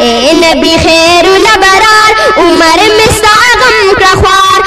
اے نبی خیر الابرار عمر مستعغم رخوار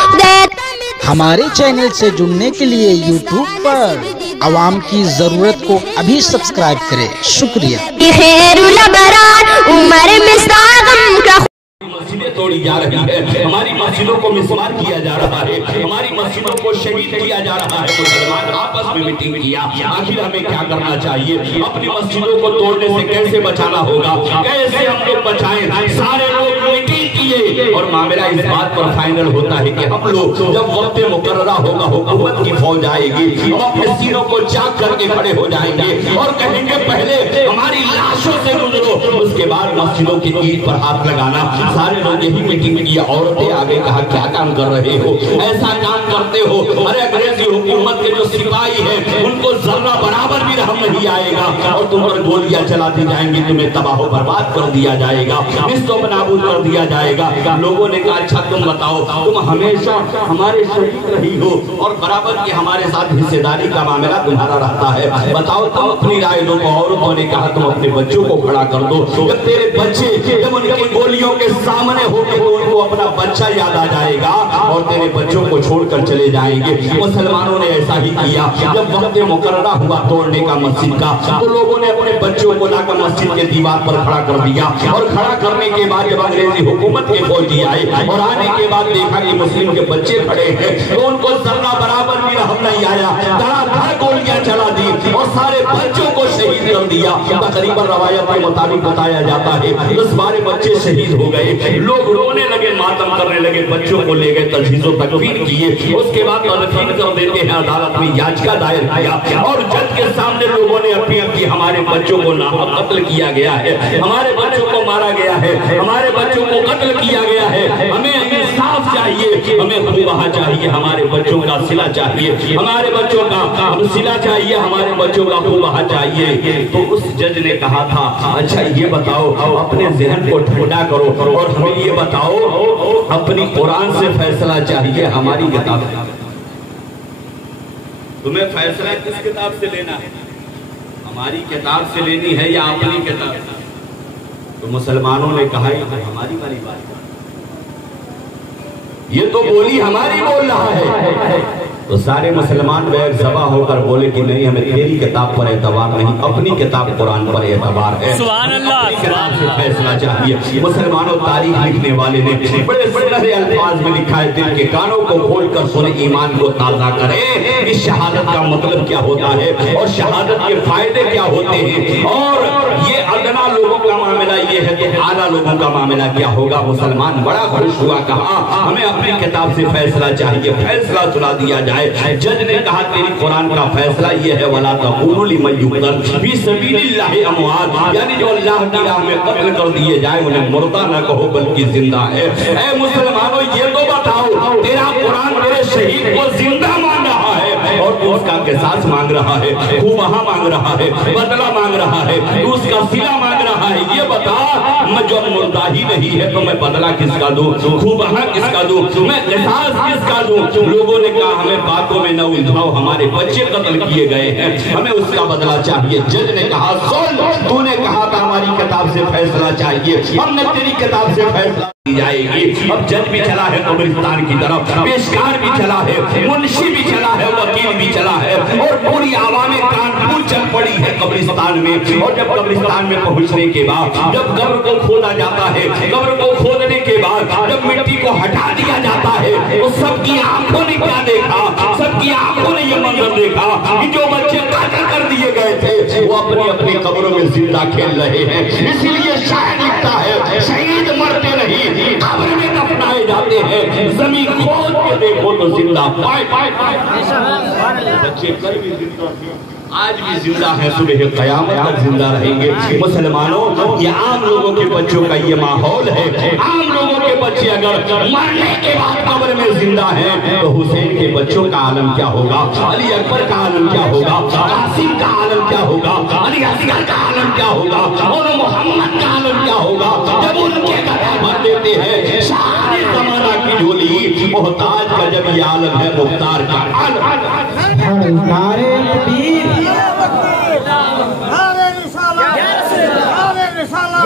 ہمارے چینل سے جڑنے کے لیے یوٹیوب پر عوام کی ضرورت کو ابھی سبسکرائب کریں. شکریہ. خیر الابرار عمر مستعغم رخوار. مسجدیں توڑی جا رہی ہے، ہماری مسجدوں کو مسمار کیا جا رہا ہے، ہماری مسجدوں کو شہید کیا جا رہا ہے. مسلمان آپس میں میٹنگ کیا، آخر ہمیں کیا کرنا چاہیے؟ اپنی مسجدوں کو توڑنے سے کیسے بچانا ہوگا، کیسے ہم لوگ بچائیں؟ سارے لوگ میٹنگ کیے اور معاملہ اس بات پر فائنل ہوتا ہے کہ ہم لوگ جب وقت مقررہ ہوگا حکومت کی فوج آئے گی، ہم اپنے سینوں کو چاک کر کے کھڑے ہو جائیں گے اور کہیں گے پہلے ہماری لاشوں سے گزرو، اس کے بعد مسجدوں کی اینٹ پر ہاتھ لگانا. سارے لوگ یہی میٹنگ کی. عورتیں آگے کہا کیا کام کر رہے ہو، ایسا کام کرتے ہو؟ ارے انگریزی حکومت کے جو سپاہی ہیں ان کو ذرہ برابر بھی رحم نہیں آئے گا اور تم پر گولیاں چلاتی جائیں گی، تمہیں تباہ و برباد کر دیا جائے گا، نیست و نابود کر دیا جائے گا. لوگوں نے کہا اچھا تم بتاؤ، تم ہمیشہ ہمارے شہید رہی ہو اور برابر کی ہمارے ساتھ حصے داری کا معاملہ تمہارا رہتا ہے، بتاؤ تم اپنی رائے دو. عورتوں نے کہا تم اپنے بچوں کو کھڑا کر دو، جب تیرے بچے جب ان کی گولیوں کے سامنے ہو کے تو ان کو اپنا بچہ یاد آ جائے گا اور تیرے بچوں کو چھوڑ کر چلے جائیں گے. مسلمانوں نے ایسا ہی کیا. جب وقت مقررہ ہوا توڑنے کا مسجد کا تو لوگوں نے اپنے بچوں کو لا کر مسجد کے دیوار پر کھڑا کر دیا اور کھڑا کرنے کے بعد جب انگریزی حکومت کے فوجی آئے اور آنے کے بعد دیکھا کہ مسلم کے بچے کھڑے ہیں تو ان کو ذرہ برابر بھی رحم نہیں آیا، دھڑا دھڑ گولیاں چلا دی اور سارے بچوں کو شہید کر دیا. تقریباً روایت کے مطابق بتایا جاتا ہے 10-12 بچے شہید ہو گئے. لوگ رونے لگے، ماتم کرنے لگے، بچوں کو لے گئے تجہیز و تکفین کیے. اس کے بعد تدفین کر دیتے ہیں. عدالت میں یاچکا دائر کیا اور جج کے سامنے لوگوں نے اپیل کی ہمارے بچوں کو ناحق قتل کیا گیا ہے، ہمارے بچوں کو مارا گیا ہے، ہمارے بچوں کو قتل کیا گیا ہے، ہمیں انصاف چاہیے، ہمیں خوبہ چاہیے، ہمارے بچوں کا صلہ چاہیے، ہمارے بچوں کا صلہ چاہیے، ہمارے بچوں کا خوبہ چاہیے. تو اس جج نے کہا تھا اچھا یہ بتاؤ اپنے ذہن کو ٹھنڈا کرو اور ہمیں یہ بتاؤ اپنی قرآن سے فیصلہ چاہیے ہماری کتاب سے؟ تمہیں فیصلہ کس کتاب سے لینا ہے؟ ہماری کتاب سے لینی ہے یا اپنی کتاب سے؟ تو مسلمانوں نے کہا یہ ہماری والی بات، یہ تو بولی ہماری بول رہا ہے. تو سارے مسلمان بیگ زبا ہو کر بولے کہ نہیں ہمیں تیری کتاب پر اعتبار نہیں، اپنی کتاب قرآن پر اعتبار ہے، اپنی کتاب سے فیصلہ چاہیے. مسلمانوں تاریخ لکھنے والے نے بڑے سنہرے الفاظ میں لکھا ہے دل کے کانوں کو کھول کر سنے، ایمان کو تازہ کرے کہ شہادت کا مطلب کیا ہوتا ہے اور شہادت کے فائدے کیا ہوتے ہیں اور یہ ادنا لوگوں کا معاملہ یہ ہے تو اعلیٰ لوگوں کا معاملہ کیا ہوگا. مسلمان بڑا خوش ہوا، کہا ہمیں اپنی کتاب سے فیصلہ چاہیے، فیصلہ سنا دیا جائے. جج نے کہا تیری قرآن کا فیصلہ یہ ہے وَلَا تَقُولُوا لِمَنْ يُقْتَلُ فِي سَبِيلِ اللَّهِ أَمْوَاتٌ، یعنی جو اللہ کی راہ میں قتل کر دیے جائے انہیں مردہ نہ کہو بلکہ زندہ ہے. اے مسلمانوں یہ تو بتاؤ تیرا قرآن تیرے شہید کو زندہ مان رہا ہے اور تو اس کا قصاص مانگ رہا ہے، خوبہ مانگ رہا ہے، بدلہ مانگ رہا ہے، تو اس کا صلہ مانگ رہا ہے. یہ بتا میں جو مردہ ہی نہیں ہے تو میں بدلہ کس کا دوں، خوبہ کس کا دوں، میں قصاص کس کا دوں؟ لوگوں نے کہا ہمیں باتوں میں نہ الجھاؤ، ہمارے بچے قتل کیے گئے ہیں، ہمیں اس کا بدلہ چاہیے. جج نے کہا سن، تو نے کہا تھا ہماری کتاب سے فیصلہ چاہیے، ہم نے تیری کتاب سے فیصلہ جائے گی. اب جج بھی چلا ہے قبرستان کی طرف، پیشکار بھی چلا ہے، منشی بھی چلا ہے، وکیل بھی چلا ہے اور پوری عوام کانپور چل پڑی ہے قبرستان میں. اور جب قبرستان میں پہنچنے کے بعد جب قبر کو کھودا جاتا ہے، قبر کو کھودنے کے بعد جب مٹی کو ہٹا دیا جاتا ہے تو سب کی آنکھوں نے کیا دیکھا؟ سب کی آنکھوں نے یہ منظر دیکھا کہ جو بچے قتل کر دیے گئے تھے وہ اپنی اپنی قبروں میں زندہ کھیل رہے ہیں. اسی لیے شاعر لکھتا ہے شہید مرتے نہیں قبر میں دفنائے جاتے ہیں، زمین کھود کے دیکھو تو زندہ پائے پائے پائے. بچے کل بھی زندہ ہیں، آج بھی زندہ ہیں، صبح قیامت تک زندہ رہیں گے. مسلمانوں یہ عام لوگوں کے بچوں کا یہ ماحول ہے. عام لوگوں کے بچے اگر مرنے کے بعد قبر میں زندہ ہیں تو حسین کے بچوں کا عالم کیا ہوگا، علی اکبر کا عالم کیا ہوگا، قاسم کا عالم کیا ہوگا، علی اصغر کا عالم کیا ہوگا اور محمد کا عالم کیا ہوگا جب ان کے گھر بھر دیتے ہیں. شاہ زمانہ کی جھولی محتاج کا جب یہ عالم ہے مختار کا عالم. نعرے تکبیر، نعرے رسالت، نعرے رسالت،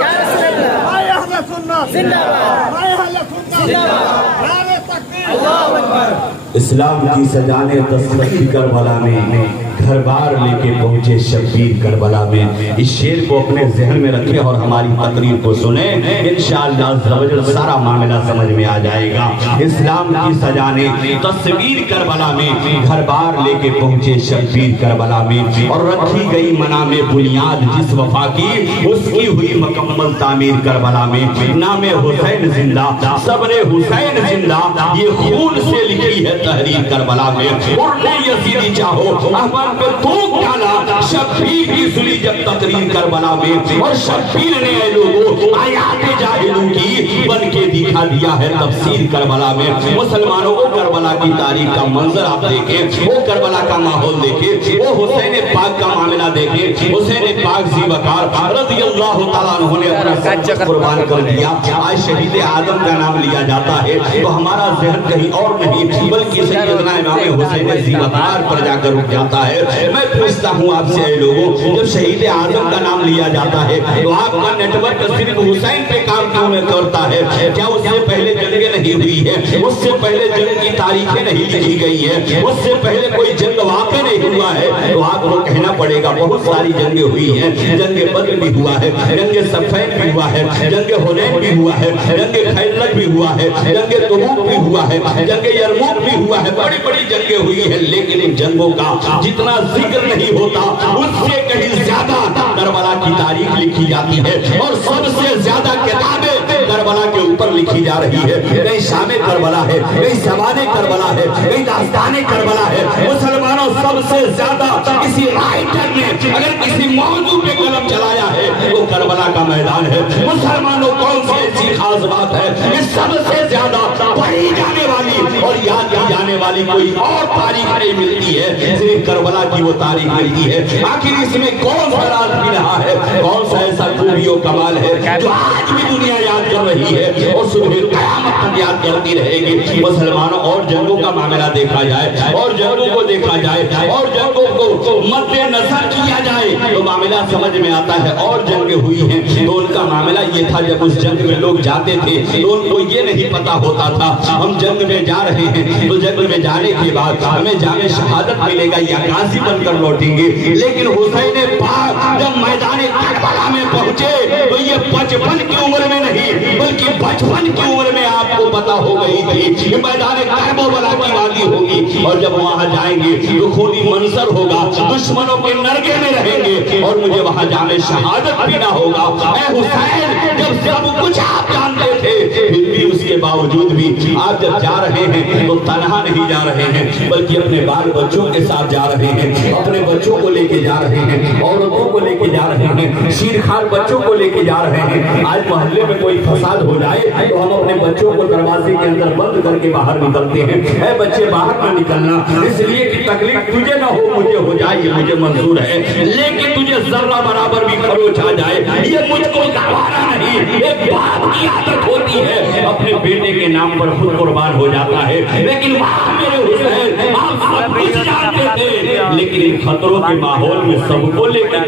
اسلام کی سجانے تصویر کربلا میں گھر بار لے کے پہنچے شبیر کربلا میں. اس شعر کو اپنے ذہن میں رکھیں اور ہماری تقریر کو سنیں, انشاءاللہ عزوجل سارا معاملہ سمجھ میں آ جائے گا. اسلام کی سجانے تصویر کربلا میں گھر بار لے کے پہنچے شبیر کربلا میں, اور رکھی گئی منا میں بنیاد جس وفا کی اس کی ہوئی مکمل تعمیر کربلا میں. نام حسین زندہ, صبر حسین زندہ, یہ خون سے لکھی ہے تحریر کربلا میں. اڑنے یزیدی چاہو احمد پہ تھوک ڈالا شبیر کی سلی جب تقریر کربلا میں, اور شبیر نے اے لوگوں آیات جاہلوں کی بن کے دکھا دیا ہے تفسیر کربلا میں. مسلمانوں کو کربلا کی تاریخ کا منظر آپ دیکھیں, وہ کربلا کا ماحول دیکھیں, وہ حسین پاک کا معاملہ دیکھیں. حسین پاک ذی وقار رضی اللہ تعالیٰ عنہ نے اپنا سب قربان کر دیا. آج شہید آدم کا نام لیا جاتا ہے تو ہمارا ذہن کہیں اور نہیں بلکہ سیدنا امام حسین ذی وقار پر جا کر رک جاتا ہے. میں پوچھتا ہوں آپ سے اے لوگوں, جب شہید آدم کا نام لیا جاتا ہے تو آپ کا نیٹ ورک صرف حسین پہ کام کیوں میں کرتا ہے؟ کیا اس سے پہلے جنگیں نہیں ہوئی ہے؟ اس سے پہلے جنگ کی تاریخیں نہیں لکھی گئی ہیں؟ اس سے پہلے کوئی جنگ واقع نہیں ہوا ہے؟ تو آپ کو کہنا پڑے گا بہت ساری جنگیں ہوئی ہیں. جنگ بدر بھی ہوا ہے, جنگ صفین بھی ہوا ہے, جنگ حنین بھی ہوا ہے, جنگ خندق بھی ہوا ہے, جنگ تبوک بھی ہوا ہے, جنگ یرموک بھی ہوا ہے. بڑی بڑی جنگیں ہوئی ہیں, لیکن ان جنگوں کا جتنا ذکر نہیں ہوتا اس سے کہیں زیادہ کربلا کی تاریخ لکھی جاتی ہے, اور سب سے زیادہ کتابیں کربلا کے اوپر لکھی جا رہی ہے. کہیں شام کربلا ہے, کہیں زبان کربلا ہے, کہیں داستان کربلا ہے. مسلمانوں سب سے زیادہ کسی رائٹر نے اگر کسی موضوع پہ قلم چلایا ہے وہ کربلا کا میدان ہے. مسلمانوں کون سی ایسی خاص بات ہے کہ سب سے زیادہ پڑھی جانے والی اور یاد کی جانے والی کوئی اور تاریخ نہیں ملتی ہے, صرف کربلا کی وہ تاریخ ملتی ہے. آخر اس میں کون سا راز بھی رہا ہے, کون سا ایسا خوبی و کمال ہے جو آج بھی دنیا یاد کر رہی ہے اور صبح قیامت تک یاد کرتی رہے گی. مسلمانوں اور جنگوں کا معاملہ دیکھا جائے, اور جنگوں کو دیکھا جائے, اور جنگوں کو مد نظر کیا جائے تو معاملہ سمجھ میں آتا ہے. اور جنگیں ہوئی ہیں تو ان کا معاملہ یہ تھا, جب اس جنگ میں لوگ جاتے تھے تو ان کو یہ نہیں پتا ہوتا تھا ہم جنگ میں جا رہے ہیں تو جنگ میں جانے کے بعد ہمیں جامع شہادت ملے گا یا غازی بن کر لوٹیں گے. لیکن حسین پاک جب میدان کربلا میں پہنچے تو یہ 55 کی عمر میں نہیں بلکہ 55 کی عمر میں آپ کو پتا ہو گئی تھی کہ میدان کربلا کی وادی ہوگی, اور جب وہاں جائیں گے تو خونی منظر ہوگا, دشمنوں کے نرگے میں رہیں گے اور مجھے وہاں جامع شہادت بھی نہ ہوگا. اے حسین, جب سب کچھ آپ جانتے تھے پھر بھی اس کے باوجود بھی آپ جب جا رہے ہیں تو تنہا نہیں جا رہے ہیں بلکہ اپنے بال بچوں کے ساتھ جا رہے ہیں, اپنے بچوں کو لے کے جا رہے ہیں, عورتوں کو لے کے جا رہے ہیں, شیرخوار بچوں کو لے کے جا رہے ہیں. آج محلے میں کوئی فساد ہو جائے تو ہم اپنے بچوں کو دروازے کے اندر بند کر کے باہر نکلتے ہیں, اے بچے باہر نہ نکلنا, اس لیے کہ تکلیف تجھے نہ ہو مجھے ہو جائے یہ مجھے منظور ہے, لیکن تجھے ذرہ برابر بھی خروچ آ جائے یہ مجھ کو گوارا نہیں. ایک باپ کی عادت ہوتی ہے اپنے بیٹے کے نام پر خود قربان ہو جاتا ہے, لیکن وہاں میرے حسین آپ سب کچھ جانتے تھے لیکن ان خطروں کے ماحول میں سب کو لے کر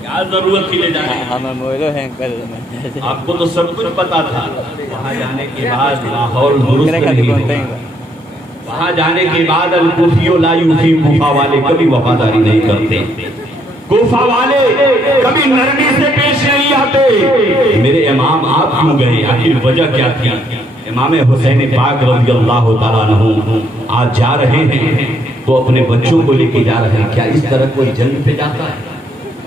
کیا ضرورت تھی لے جانے. آپ کو تو سب کچھ پتا تھا. وہاں جانے کے بعد ماحول درست نہیں, وہاں جانے کے بعد الکوفیو لا یوفی, کوفہ والے کبھی وفاداری نہیں کرتے, کوفہ والے کبھی نرمی سے پیش نہیں آتے. میرے امام آپ کیوں گئے, آخر وجہ کیا تھی؟ امام حسین پاک رضی اللہ تعالیٰ عنہ آج جا رہے ہیں تو اپنے بچوں کو لے کے جا رہے ہیں. کیا اس طرح کوئی جنگ پہ جاتا ہے,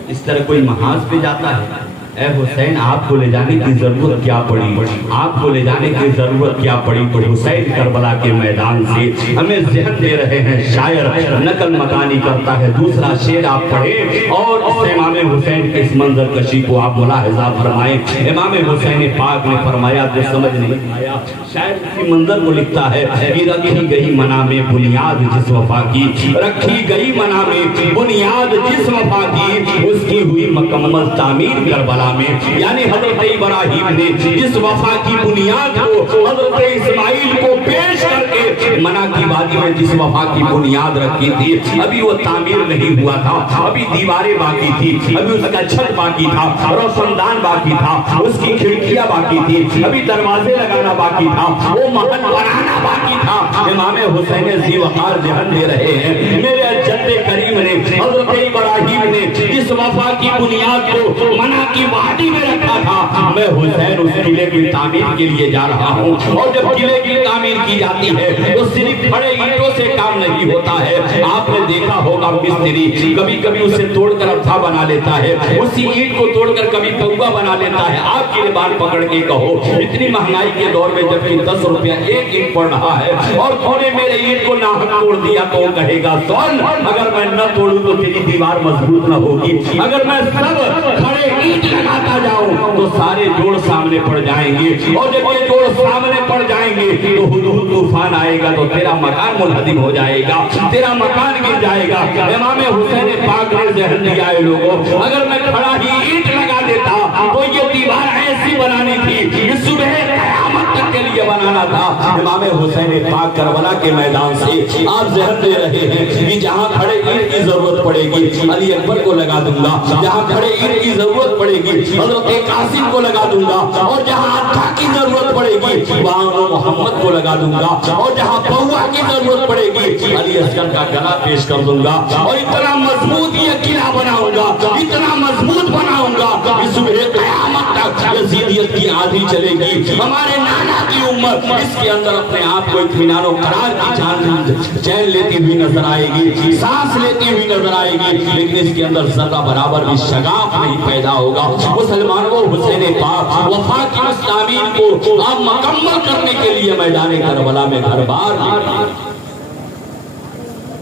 اس طرح کوئی محاذ پہ جاتا ہے؟ اے حسین آپ کو لے جانے کی ضرورت کیا پڑی, آپ کو لے جانے کی ضرورت کیا پڑی؟ تو حسین کربلا کے میدان سے ہمیں ذہن دے رہے ہیں شاعر, نقل مکانی کرتا ہے. دوسرا شعر آپ پڑھیں اور اس امام حسین کے اس منظر کشی کو آپ ملاحظہ فرمائیں. امام حسین پاک نے فرمایا جو سمجھ نہیں آیا, شاعر اسی منظر کو لکھتا ہے کہ رکھی گئی منا میں بنیاد جس وفا کی, رکھی گئی منا میں بنیاد جس وفا کی, اس کی ہوئی مکمل تعمیر کربلا کربلا میں، یعنی حضرت ابراہیم نے جس وفا کی بنیاد کو حضرت اسماعیل کو پیش کر کے منع کی وادی میں جس وفا کی بنیاد رکھی تھی، ابھی وہ تعمیر نہیں ہوا تھا، ابھی دیواریں باقی تھی، ابھی اس کا چھت باقی تھا، روشندان باقی تھا، اس کی کھڑکیاں باقی تھی، ابھی دروازے لگانا باقی تھا، وہ محل بنانا باقی تھا۔ امام حسین ذی وقار ذہن دے رہے ہیں، میرے جد کریم نے حضرت ابراہیم نے جس وفا کی بنیاد کو منع کی وادی میں رکھا تھا، میں حسین اس قلعے کی تعمیر کے لیے جا رہا ہوں۔ اور جب قلعے کی تعمیر کی جاتی ہے تو صرف کھڑے اینٹوں سے کام نہیں ہوتا ہے۔ آپ نے دیکھا ہوگا مستری کبھی کبھی اسے توڑ کر ابتھا بنا لیتا ہے، اسی اینٹ کو توڑ کر کبھی کوا بنا لیتا ہے۔ آپ کی بات پکڑ کے کہو، اتنی مہنگائی کے دور میں جب کہ 10 روپیہ ایک اینٹ پڑ رہا ہے اور تو نے میرے اینٹ کو ناحق توڑ دیا تو وہ کہے گا سن، اگر میں نہ توڑوں تو تیری دیوار مضبوط نہ ہوگی، اگر میں سب کھڑے اینٹ لگاتا جاؤں تو سارے جوڑ سامنے پڑ جائیں گے، اور جب یہ جوڑ سامنے پڑ جائیں گے تو حدود طوفان آئے گا تو تیرا مکان منہدم ہو جائے گا، تیرا مکان گر جائے گا۔ امام حسین پاک نے ذہن دیا ہے لوگوں، اگر میں کھڑا ہی اینٹ لگا دیتا تو یہ دیوار ایسی بنانی تھی کہ صبح قیامت تک کے لیے بنانا تھا۔ امام حسین پاک کربلا کے میدان سے آپ ذہن دے رہے ہیں کہ جہاں کھڑے اینٹ کی ضرورت پڑے گی علی اکبر کو لگا دوں گا، جہاں کھڑے اینٹ کی ضرورت پڑے گی حضرت قاسم کو لگا دوں گا، اور جہاں اتھا کی ضرورت پڑے گی وہاں محمد کو لگا دوں گا، اور جہاں بوا کی ضرورت پڑے گی علی اصغر کا گلا پیش کر دوں گا، اور اتنا مضبوط یہ قلعہ بناؤں گا، اتنا مضبوط بناؤں گا کہ صبح قیامت تک یزیدیت کی آندھی چلے گی۔ ہمارے نانا کی امت اس کے اندر اپنے آپ کو اطمینان و قرار کی چین لیتی ہوئی نظر آئے گی، سانس لیتی ہوئی نظر آئے گی، لیکن اس کے اندر ذرہ برابر بھی شگاف نہیں پیدا ہوگا۔ مسلمانوں حسین پاک وفا کی اس تعمیر کو آپ مکمل کرنے کے لیے میدان کربلا میں ہر بار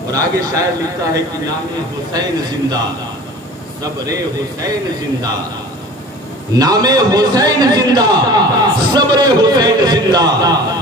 اور آگے شاعر لکھتا ہے کہ نام حسین زندہ، صبر حسین زندہ، نام حسین زندہ، صبر حسین زندہ،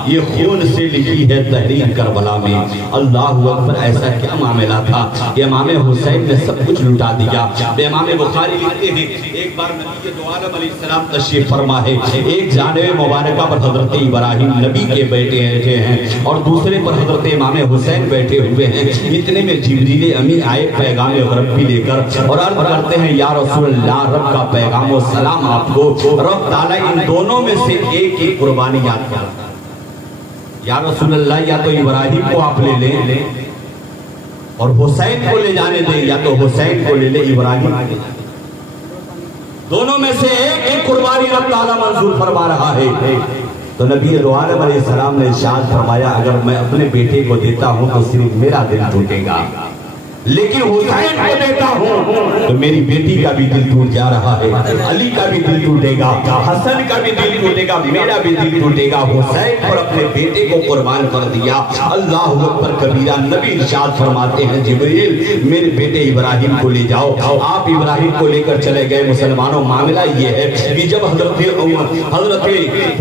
یہ خون سے لکھی ہے تحریر کربلا میں۔ اللہ اکبر، ایسا کیا معاملہ تھا کہ امام حسین نے سب کچھ لٹا دیا۔ امام بخاری لکھتے ہیں ایک بار نبی دو عالم علیہ السلام تشریف فرما ہے، ایک جانب مبارکہ پر حضرت ابراہیم نبی کے بیٹے ہیں اور دوسرے پر حضرت امام حسین بیٹھے ہوئے ہیں۔ اتنے میں جبریل امین آئے پیغام رب بھی لے کر اور عرض کرتے ہیں یا رسول اللہ، رب کا پیغام و سلام آپ کو، رب تعالیٰ ان دونوں میں سے ایک ایک قربانی یاد کرتا ہے۔ یا رسول اللہ، یا تو ابراہیم کو آپ لے لیں اور حسین کو لے جانے دیں، یا تو حسین کو لے لیں ابراہیم کو لے جانے دیں، دونوں میں سے ایک ایک قربانی رب تعالیٰ منظور فرما رہا ہے۔ تو نبی دو عالم علیہ السلام نے ارشاد فرمایا اگر میں اپنے بیٹے کو دیتا ہوں تو صرف میرا دل ٹوٹے گا، لیکن حسین کو دیتا ہوں تو میری بیٹی کا بھی دل ٹوٹ جا رہا ہے، علی کا بھی دل ٹوٹے گا، حسن کا بھی دل ٹوٹے گا، میرا بھی دل ٹوٹے گا۔ حسین پر اپنے بیٹے کو قربان کر دیا۔ اللہ اکبر کبیرہ، نبی ارشاد فرماتے ہیں جبریل میرے بیٹے ابراہیم کو لے جاؤ۔ آپ ابراہیم کو لے کر چلے گئے۔ مسلمانوں معاملہ یہ ہے کہ جب حضرت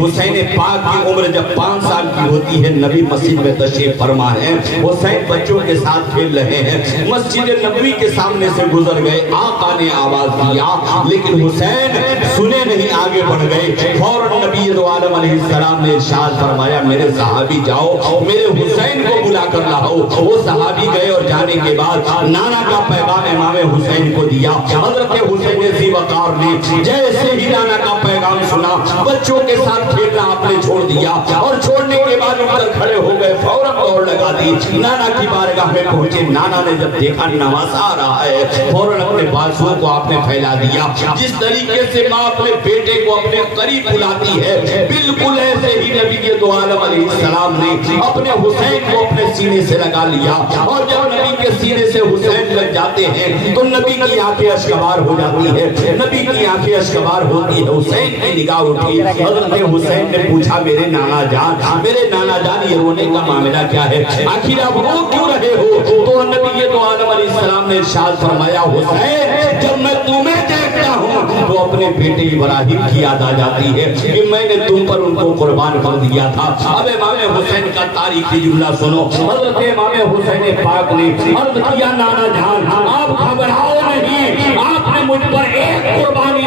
حسین پاک کی عمر جب 5 سال کی ہوتی ہے، نبی مسجد میں تشریف فرما ہے، حسین بچوں کے ساتھ کھیل رہے ہیں، مسجد نبوی کے سامنے سے گزر گئے، آقا نے آواز دیا لیکن حسین سنے نہیں، آگے بڑھ گئے۔ فوراً نبی دو عالم علیہ السلام نے ارشاد فرمایا میرے صحابی جاؤ میرے حسین کو بلا کر لاؤ۔ وہ صحابی گئے اور جانے کے بعد نانا کا پیغام امام حسین کو دیا۔ حضرت حسین ذی وقار نے جیسے ہی نانا کا پیغام سنا، بچوں کے ساتھ کھیلنا آپ نے چھوڑ دیا اور چھوڑنے کے بعد اٹھ کر کھڑے ہو گئے، فوراً دوڑ لگا دی، نانا کی بارگاہ میں پہنچے۔ نانا نے جب دیکھا نواز آ رہا ہے، فوراً اپنے بازوؤں کو آپ نے پھیلا دیا۔ جس طریقے سے ماں اپنے بیٹے کو اپنے قریب بلاتی ہے، بالکل ایسے ہی نبی دو عالم علیہ السلام نے اپنے حسین کو اپنے سینے سے لگا لیا، اور جب نبی کے سینے سے حسین لگ جاتے ہیں تو نبی کی آنکھیں اشکبار ہو جاتی ہے، نبی کی آنکھیں اشکبار ہوتی ہے۔ حسین کی نگاہ اٹھی، حضرت حسین نے پوچھا میرے نانا جان یہ رونے کا معاملہ کیا ہے، آخر آپ رو کیوں رہے ہو؟ تو نبی دو عالم علیہ السلام نے ارشاد فرمایا حسین جب میں تمہیں دیکھتا ہوں تو اپنے بیٹے ابراہیم کی یاد آ جاتی ہے کہ میں نے تم پر ان کو قربان کر دیا تھا۔ اب امام حسین کا تاریخی جملہ سنو، حضرت امام حسین پاک نے عرض کیا نانا جان آپ گھبراؤ نہیں، آپ نے مجھ پر ایک قربانی